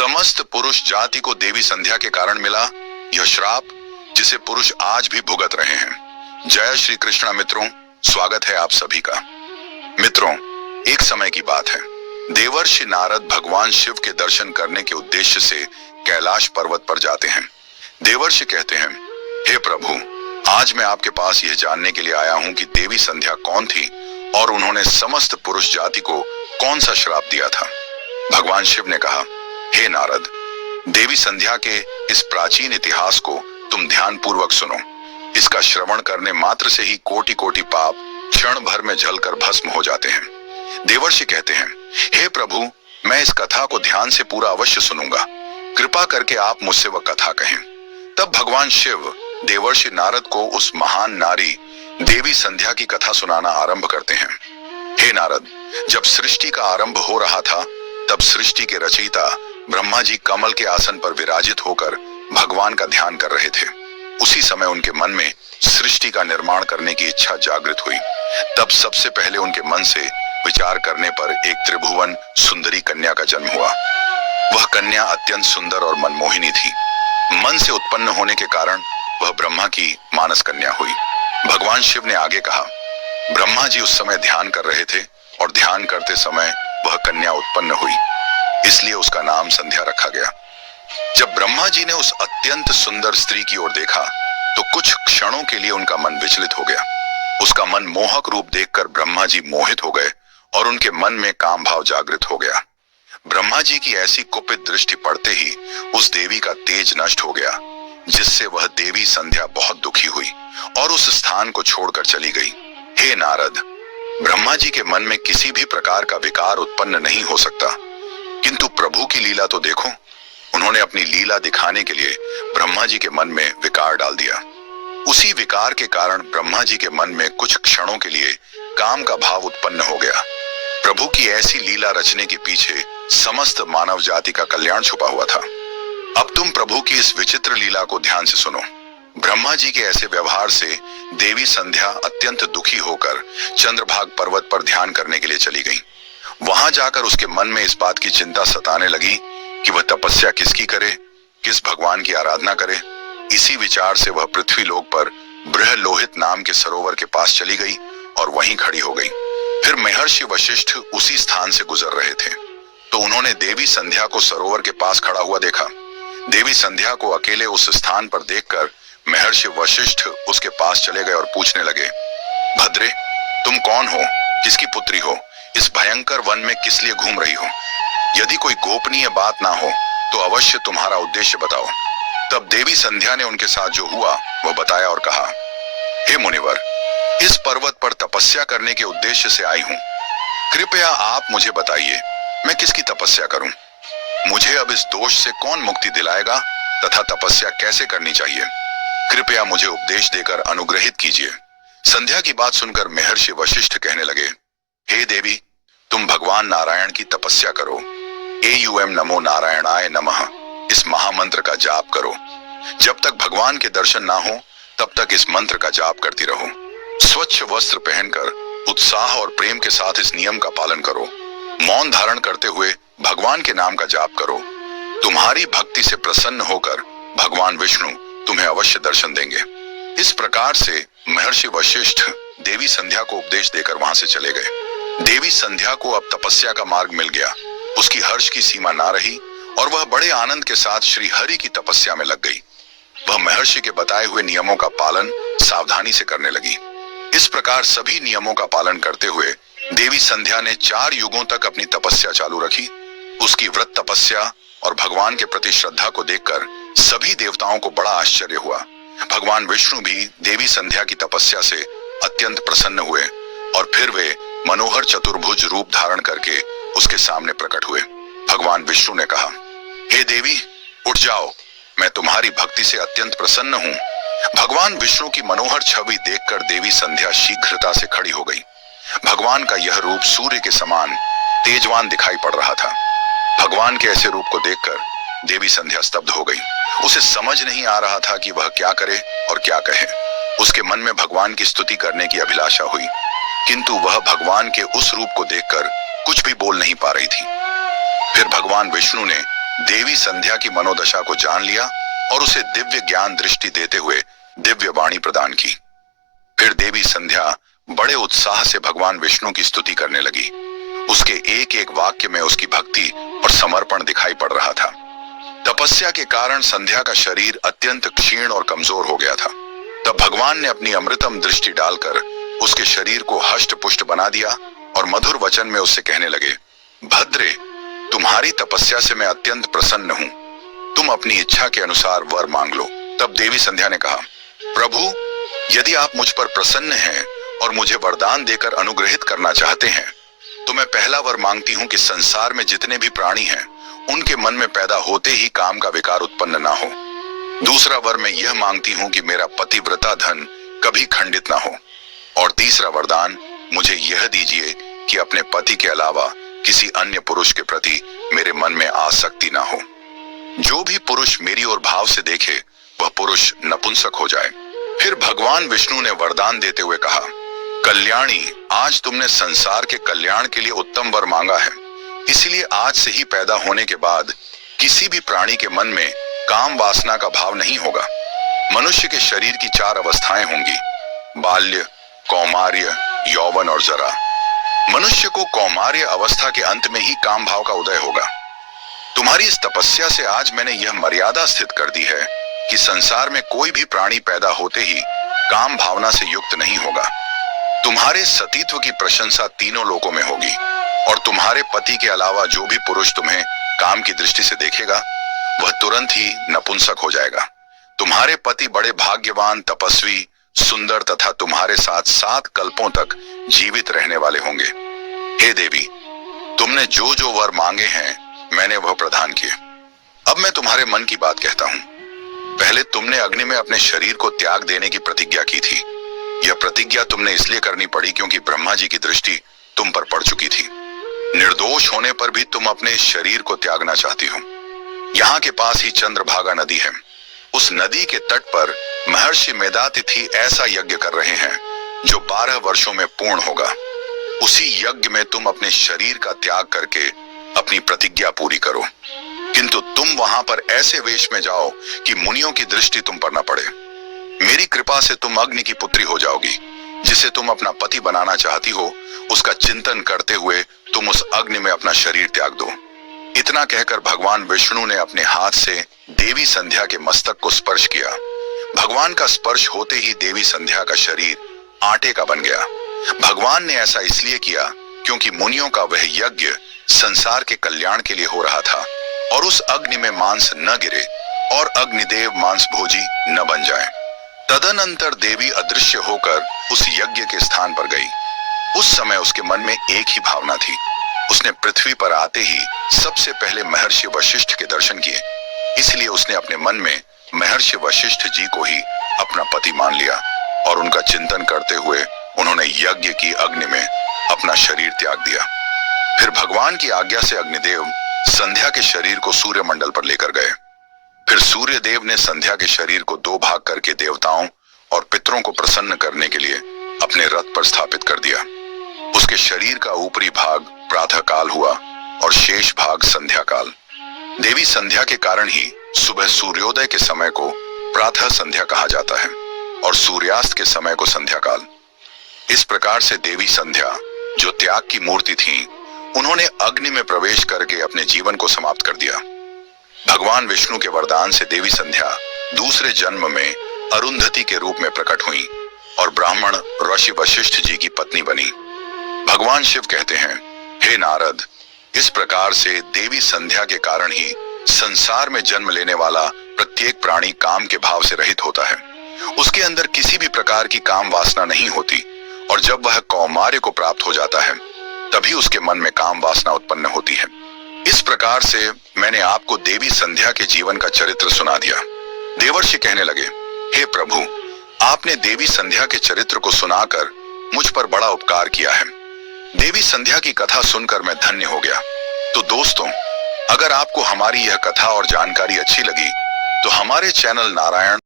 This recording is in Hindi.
समस्त पुरुष जाति को देवी संध्या के कारण मिला यह श्राप, जिसे पुरुष आज भी भुगत रहे हैं। जय श्री कृष्णा मित्रों, स्वागत है आप सभी का। मित्रों, एक समय की बात है, देवर्षि नारद भगवान शिव के दर्शन करने के उद्देश्य से कैलाश पर्वत पर जाते हैं। देवर्षि कहते हैं, हे प्रभु, आज मैं आपके पास यह जानने के लिए आया हूं कि देवी संध्या कौन थी और उन्होंने समस्त पुरुष जाति को कौन सा श्राप दिया था। भगवान शिव ने कहा, हे नारद, देवी संध्या के इस प्राचीन इतिहास को तुम ध्यान पूर्वक सुनो। इसका श्रवण करने मात्र से ही कोटि कोटि पाप क्षण भर में जलकर भस्म हो जाते हैं। देवर्षि कहते हैं, हे प्रभु, मैं इस कथा को ध्यान से पूरा अवश्य सुनूंगा, कृपा करके आप मुझसे वह कथा कहें। तब भगवान शिव देवर्षि नारद को उस महान नारी देवी संध्या की कथा सुनाना आरंभ करते हैं। हे नारद, जब सृष्टि का आरंभ हो रहा था तब सृष्टि के रचयिता ब्रह्मा जी कमल के आसन पर विराजित होकर भगवान का ध्यान कर रहे थे। उसी समय उनके मन में सृष्टि का निर्माण करने की इच्छा जागृत हुई। तब सबसे पहले उनके मन से विचार करने पर एक त्रिभुवन सुंदरी कन्या का जन्म हुआ। वह कन्या अत्यंत सुंदर और मनमोहिनी थी। मन से उत्पन्न होने के कारण वह ब्रह्मा की मानस कन्या हुई। भगवान शिव ने आगे कहा, ब्रह्मा जी उस समय ध्यान कर रहे थे और ध्यान करते समय वह कन्या उत्पन्न हुई, इसलिए उसका नाम संध्या रखा गया। जब ब्रह्मा जी ने उस अत्यंत सुंदर स्त्री की ओर देखा तो कुछ क्षणों के लिए उनका मन विचलित हो गया। उसका मन मोहक रूप देखकर ब्रह्मा जी मोहित हो गए और उनके मन में काम भाव जागृत हो गया। ब्रह्मा जी की ऐसी कुपित दृष्टि पड़ते ही उस देवी का तेज नष्ट हो गया, जिससे वह देवी संध्या बहुत दुखी हुई और उस स्थान को छोड़कर चली गई। हे नारद, ब्रह्मा जी के मन में किसी भी प्रकार का विकार उत्पन्न नहीं हो सकता, किंतु प्रभु की लीला तो देखो। उन्होंने अपनी लीला दिखाने के लिए ब्रह्मा जी के मन में विकार डाल दिया। उसी विकार के कारण ब्रह्मा जी के मन में कुछ क्षणों के लिए काम का भाव उत्पन्न हो गया। प्रभु की ऐसी लीला रचने के पीछे समस्त मानव जाति का कल्याण छुपा हुआ था। अब तुम प्रभु की इस विचित्र लीला को ध्यान से सुनो। ब्रह्मा जी के ऐसे व्यवहार से देवी संध्या अत्यंत दुखी होकर चंद्रभाग पर्वत पर ध्यान करने के लिए चली गई। वहां जाकर उसके मन में इस बात की चिंता सताने लगी कि वह तपस्या किसकी करे, किस भगवान की आराधना करे। इसी विचार से वह पृथ्वी लोक पर बृहलोहित नाम के सरोवर के पास चली गई और वहीं खड़ी हो गई। फिर महर्षि वशिष्ठ उसी स्थान से गुजर रहे थे तो उन्होंने देवी संध्या को सरोवर के पास खड़ा हुआ देखा। देवी संध्या को अकेले उस स्थान पर देखकर महर्षि वशिष्ठ उसके पास चले गए और पूछने लगे, भद्रे, तुम कौन हो, किसकी पुत्री हो, इस भयंकर वन में किस लिए घूम रही हो? यदि कोई गोपनीय बात ना हो तो अवश्य तुम्हारा उद्देश्य बताओ। तब देवी संध्या ने उनके साथ जो हुआ वह बताया और कहा, हे मुनिवर, इस पर्वत पर तपस्या करने के उद्देश्य से आई हूं। कृपया आप मुझे बताइए, मैं किसकी तपस्या करूं? मुझे अब इस दोष से कौन मुक्ति दिलाएगा तथा तपस्या कैसे करनी चाहिए? कृपया मुझे उपदेश देकर अनुग्रहित कीजिए। संध्या की बात सुनकर महर्षि वशिष्ठ कहने लगे, हे देवी, तुम भगवान नारायण की तपस्या करो। एयूएम नमो नारायणाय नमः इस महामंत्र का जाप करो। जब तक भगवान के दर्शन ना हो तब तक इस मंत्र का जाप करती रहो। स्वच्छ वस्त्र पहनकर उत्साह और प्रेम के साथ इस नियम का पालन करो। मौन धारण करते हुए भगवान के नाम का जाप करो। तुम्हारी भक्ति से प्रसन्न होकर भगवान विष्णु तुम्हें अवश्य दर्शन देंगे। इस प्रकार से महर्षि वशिष्ठ देवी संध्या को उपदेश देकर वहां से चले गए। देवी संध्या को अब तपस्या का मार्ग मिल गया। उसकी हर्ष की सीमा ना रही और वह बड़े आनंद के साथ श्री हरि की तपस्या में लग गई। वह महर्षि के बताए हुए नियमों का पालन सावधानी से करने लगी। इस प्रकार सभी नियमों का पालन करते हुए देवी संध्या ने 4 युगों तक अपनी तपस्या चालू रखी। उसकी व्रत तपस्या और भगवान के प्रति श्रद्धा को देखकर सभी देवताओं को बड़ा आश्चर्य हुआ। भगवान विष्णु भी देवी संध्या की तपस्या से अत्यंत प्रसन्न हुए और फिर वे मनोहर चतुर्भुज रूप धारण करके उसके सामने प्रकट हुए। भगवान विष्णु ने कहा, हे देवी, उठ जाओ, मैं तुम्हारी भक्ति से अत्यंत प्रसन्न हूं। भगवान विष्णु की मनोहर छवि देखकर देवी संध्या शीघ्रता से खड़ी हो गई। भगवान का यह रूप सूर्य के समान तेजवान दिखाई पड़ रहा था। भगवान के ऐसे रूप को देखकर देवी संध्या स्तब्ध हो गई। उसे समझ नहीं आ रहा था कि वह क्या करे और क्या कहे। उसके मन में भगवान की स्तुति करने की अभिलाषा हुई, किंतु वह भगवान के उस रूप को देखकर कुछ भी बोल नहीं पा रही थी। फिर भगवान विष्णु ने देवी संध्या की मनोदशा को जान लिया और उसे दिव्य ज्ञान दृष्टि देते हुए दिव्य वाणी प्रदान की। फिर देवी संध्या बड़े उत्साह से भगवान विष्णु की स्तुति करने लगी। उसके एक एक वाक्य में उसकी भक्ति और समर्पण दिखाई पड़ रहा था। तपस्या के कारण संध्या का शरीर अत्यंत क्षीण और कमजोर हो गया था। तब भगवान ने अपनी अमृतम दृष्टि डालकर उसके शरीर को हष्ट पुष्ट बना दिया और मधुर वचन में उससे कहने लगे, भद्रे, तुम्हारी तपस्या से मैं अत्यंत प्रसन्न हूं। तुम अपनी इच्छा के अनुसार वर मांग लो। तब देवी संध्या ने कहा, प्रभु, यदि आप मुझ पर प्रसन्न हैं और मुझे वरदान देकर अनुग्रहित करना चाहते हैं, तो मैं पहला वर मांगती हूं कि संसार में जितने भी प्राणी हैं, उनके मन में पैदा होते ही काम का विकार उत्पन्न ना हो। दूसरा वर मैं यह मांगती हूं कि मेरा पतिव्रता धन कभी खंडित ना हो। और तीसरा वरदान मुझे यह दीजिए कि अपने पति के अलावा किसी अन्य पुरुष के प्रति मेरे मन में आसक्ति ना हो। जो भी पुरुष मेरी ओर भाव से देखे, वह पुरुष नपुंसक हो जाए। फिर भगवान विष्णु ने वरदान देते हुए कहा, कल्याणी, आज तुमने संसार के कल्याण के लिए उत्तम वर मांगा है। इसलिए आज से ही पैदा होने के बाद किसी भी प्राणी के मन में काम वासना का भाव नहीं होगा। मनुष्य के शरीर की 4 अवस्थाएं होंगी, बाल्य, कौमार्य, यौवन और जरा। मनुष्य को कौमार्य अवस्था के अंत में ही काम भाव का उदय होगा। तुम्हारी इस तपस्या से आज मैंने यह मर्यादा स्थित कर दी है कि संसार में कोई भी प्राणी पैदा होते ही काम भावना से युक्त नहीं होगा। तुम्हारे सतीत्व की प्रशंसा तीनों लोकों में होगी और तुम्हारे पति के अलावा जो भी पुरुष तुम्हें काम की दृष्टि से देखेगा, वह तुरंत ही नपुंसक हो जाएगा। तुम्हारे पति बड़े भाग्यवान, तपस्वी, सुंदर तथा तुम्हारे साथ 7 कल्पों तक जीवित रहने वाले होंगे। हे देवी, तुमने जो जो वर मांगे हैं, मैंने वह प्रदान किए। अब मैं तुम्हारे मन की बात कहता हूं। पहले तुमने अग्नि में अपने शरीर को त्याग देने की प्रतिज्ञा की थी। यह प्रतिज्ञा तुमने इसलिए करनी पड़ी क्योंकि ब्रह्मा जी की दृष्टि तुम पर पड़ चुकी थी। निर्दोष होने पर भी तुम अपने शरीर को त्यागना चाहती हो। यहाँ के पास ही चंद्रभागा नदी है। उस नदी के तट पर महर्षि मेधातिथि ऐसा यज्ञ कर रहे हैं जो 12 वर्षों में पूर्ण होगा। उसी यज्ञ में तुम अपने शरीर का त्याग करके अपनी प्रतिज्ञा पूरी करो। किंतु तुम वहां पर ऐसे वेश में जाओ कि मुनियों की दृष्टि तुम पर न पड़े। मेरी कृपा से तुम अग्नि की पुत्री हो जाओगी। जिसे तुम अपना पति बनाना चाहती हो, उसका चिंतन करते हुए तुम उस अग्नि में अपना शरीर त्याग दो। इतना कहकर भगवान विष्णु ने अपने हाथ से देवी संध्या के मस्तक को स्पर्श किया। भगवान का स्पर्श होते ही देवी संध्या का शरीर आटे का बन गया। भगवान ने ऐसा इसलिए किया क्योंकि मुनियों का वह यज्ञ संसार के कल्याण के लिए हो रहा था और उस अग्नि में मांस न गिरे और अग्निदेव मांस भोजी न बन जाए। तदनंतर देवी अदृश्य होकर उस यज्ञ के स्थान पर गई। उस समय उसके मन में एक ही भावना थी। उसने पृथ्वी पर आते ही सबसे पहले महर्षि वशिष्ठ के दर्शन किए। इसलिए उसने अपने मन में महर्षि वशिष्ठ जी को ही अपना पति मान लिया और उनका चिंतन करते हुए उन्होंने यज्ञ की अग्नि में अपना शरीर त्याग दिया। फिर भगवान की आज्ञा से अग्निदेव संध्या के शरीर को सूर्य मंडल पर लेकर गए। फिर सूर्य देव ने संध्या के शरीर को 2 भाग करके देवताओं और पितरों को प्रसन्न करने के लिए अपने रथ पर स्थापित कर दिया। उसके शरीर का ऊपरी भाग प्रातः काल हुआ और शेष भाग संध्या काल। देवी संध्या के कारण ही सुबह सूर्योदय के समय को प्रातः संध्या कहा जाता है और सूर्यास्त के समय को संध्या काल। इस प्रकार से देवी संध्या, जो त्याग की मूर्ति थी, उन्होंने अग्नि में प्रवेश करके अपने जीवन को समाप्त कर दिया। भगवान विष्णु के वरदान से देवी संध्या दूसरे जन्म में अरुंधति के रूप में प्रकट हुई और ब्राह्मण ऋषि वशिष्ठ जी की पत्नी बनी। भगवान शिव कहते हैं, हे नारद, इस प्रकार से देवी संध्या के कारण ही संसार में जन्म लेने वाला प्रत्येक प्राणी काम के भाव से रहित होता है। उसके अंदर किसी भी प्रकार की काम वासना नहीं होती और जब वह कौमार्य को प्राप्त हो जाता है, तभी उसके मन में काम वासना उत्पन्न होती है। इस प्रकार से मैंने आपको देवी संध्या के जीवन का चरित्र सुना दिया। देवर्षि कहने लगे, हे प्रभु, आपने देवी संध्या के चरित्र को सुनाकर मुझ पर बड़ा उपकार किया है। देवी संध्या की कथा सुनकर मैं धन्य हो गया। तो दोस्तों, अगर आपको हमारी यह कथा और जानकारी अच्छी लगी तो हमारे चैनल नारायण